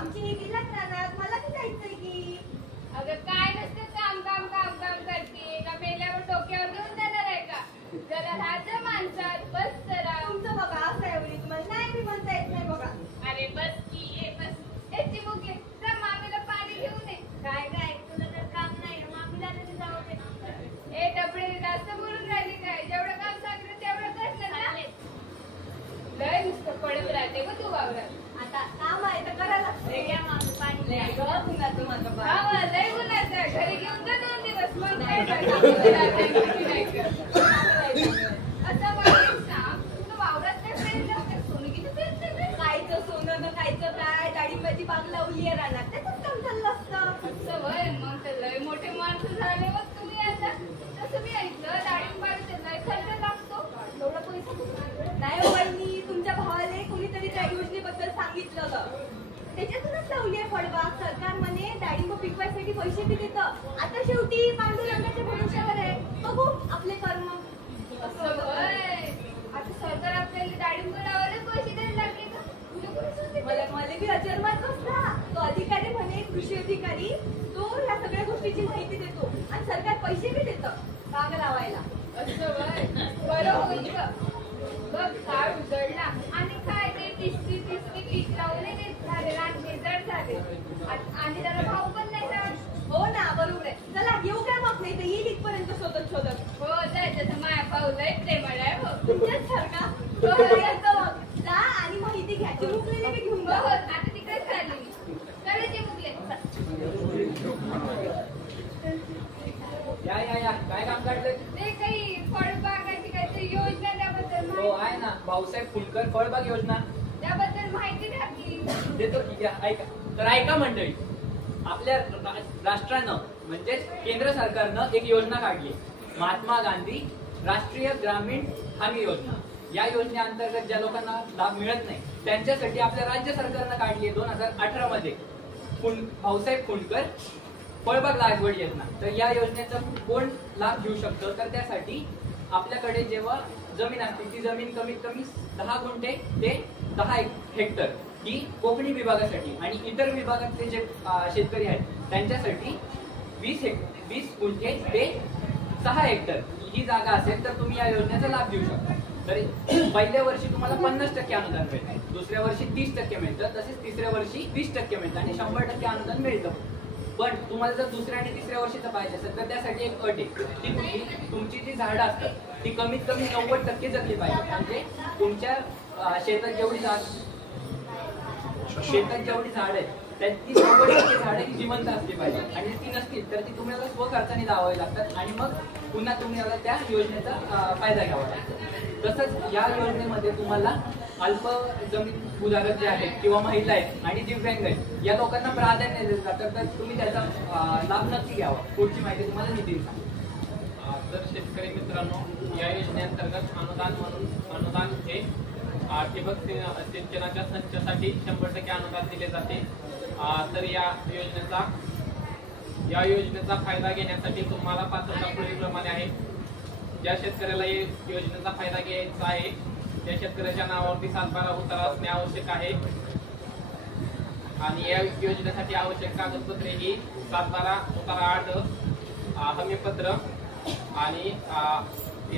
आमची ही गेलात रानात, मला की जायचंय की. अगं काय नसतं, काम काम काम काम करते का? मेल्यावर डोक्यावर घेऊन जाणार आहे का? जरा राजा माणसात बस जरा. तुमचं बघा असं एवढी तुम्हाला नाही बी म्हणता येत नाही बघा. अरे बस की ये बस. ए चिमुक ये, जा मामीला पाणी घेऊन ये. काय काय तुला तर काम नाही मामीला तरी जाऊ दे. ए डबडे जास्त बोलून राहिली काय? जेवढं काम सांगितलं तेवढं करलं ना. लय नुसतं पडत राहते ग तू वावरात. आता काम आहे तर करायला लागतंय. घ्या मामी पाणी. लय गं पुन्हा माझं बाळ. हा लय गुन्हाचं. घरी घेऊन जा 2 दिवस मग काय करायचं. असं वाटतं सांग, तुला वावरात काय पेरलं? सोनं किती पेरते रे? खायचं सोनं न खायचं काय, डाळिंबाची बाग लावली आहे रानात, त्याच काम चाललं असतं. असं होय, मग तर लय मोठे माणसं झाले मग तुम्ही आता. तसं मी ऐकलं डाळिंबाला लय खर्च लागतो. एवढा पैसा कुठून? नाही हो वहिनी, तुमच्या भावाला कोणीतरी त्या योजनेबद्दल सांगितलं होतं. त्याच्यातूनच लावली आहे फळबाग. सरकार म्हणे डाळिंब पिकवायसाठी पैसे बी देतं. आता शेवटी पांडुरंगाच्या भरोश्यावर आहे, बघू आपले कर्म. असं होय, आता सरकार आपल्याला डाळिंब लावायला पैसे द्यायला लागले का? तुला कोणी सांगितलं? मला बी अजन्मात बसला. तो अधिकारी म्हणे, कृषी अधिकारी, तो या सगळ्या गोष्टीची माहिती देतो आणि सरकार पैसे बी देतं बाग लावायला. असं होय, बरं होईल गं. बघ काळ उजळला आणि काय ते तिसरी पीक लावले ते झाले, रान बेजार झाले आणि त्याला भाव पण नाही राहत. हो ना, बरोबर आहे. चला येऊ काय मग, नाही तर येईल इथपर्यंत शोधत शोधत. हो जायचं तर माया भाऊ लय प्रेमळ आहे हो. तुमच्याच सारखा. हो, येतो मग. जा आणि माहिती घ्या. चिमुकलेले बी घेऊन हो, जा. आता तिकडेच चालली मी. चला चिमुकले. या काय काम काढलंय? ते काही फळबागाची काहीतरी योजना त्याबद्दल हो आहे ना, भाऊसाहेब फुलकर फळबाग योजना. त्याबद्दल माहिती द्या की. देतो की, घ्या ऐका. तर ऐका मंडळी, आपल्या राष्ट्रानं म्हणजेच केंद्र सरकारनं एक योजना काढली, महात्मा गांधी राष्ट्रीय ग्रामीण हमी योजना. या योजनेअंतर्गत ज्या लोकांना लाभ मिळत नाही त्यांच्यासाठी आपल्या राज्य सरकारनं काढली आहे 2018 मध्ये भाऊसाहेब फुलकर फळबाग लागवड योजना. तर या योजनेचा कोण लाभ घेऊ शकतो? तर त्यासाठी आपल्याकडे जेव्हा जमीन असते ती जमीन कमीत कमी 10 गुंठे ते 10 हेक्टर ही कोकणी विभागासाठी आणि इतर विभागातले जे शेतकरी आहेत त्यांच्यासाठी 20 गुंठे ते 6 हेक्टर ही जागा असेल तर तुम्ही या योजनेचा लाभ घेऊ शकता. तर पहिल्या वर्षी तुम्हाला 50% अनुदान मिळतं, दुसऱ्या वर्षी 30% मिळतं, तसेच तिसऱ्या वर्षी 20% मिळतं आणि 100% अनुदान मिळतं. पण तुम्हाला जर दुसऱ्या आणि तिसऱ्या वर्षीचं पाहिजे असेल तर त्यासाठी एक अट आहे की तुमची जी झाडं असतात ती कमीत कमी 90% जगली पाहिजे. म्हणजे तुमच्या शेतात जेवढी झाड आहेत ती 90% झाडं ही जिवंत असली पाहिजे आणि ती नसतील तर ती तुम्हाला स्वखर्चाने लावावी लागतात आणि मग पुन्हा तुम्हाला त्या योजनेचा फायदा घ्यावा लागतो. तसंच या योजनेमध्ये तुम्हाला अल्प जमीन उदाहरण जे आहेत किंवा महिला आहेत आणि दिव्यांग आहेत या लोकांना प्राधान्य दिलं जातं. तर तुम्ही त्याचा लाभ नक्की घ्यावा. पुढची माहिती तुम्हाला नितीन सांगेल. तर शेतकरी मित्रांनो, या योजनेअंतर्गत अनुदान हे ठिबक सिंचनाच्या संचासाठी 100% अनुदान दिले जाते. तर या योजनेचा फायदा घेण्यासाठी तुम्हाला पात्रता पुढीलप्रमाणे आहे. ज्या शेतकऱ्याला या योजनेचा फायदा घ्यायचा आहे त्या शेतकऱ्याच्या नावावरती 7/12 उतारा असणे आवश्यक आहे आणि या योजनेसाठी आवश्यक कागदपत्रे ही 7/12 उतारा 8 हमीपत्र आणि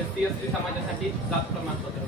SC/ST समाजासाठी जात प्रमाणपत्र.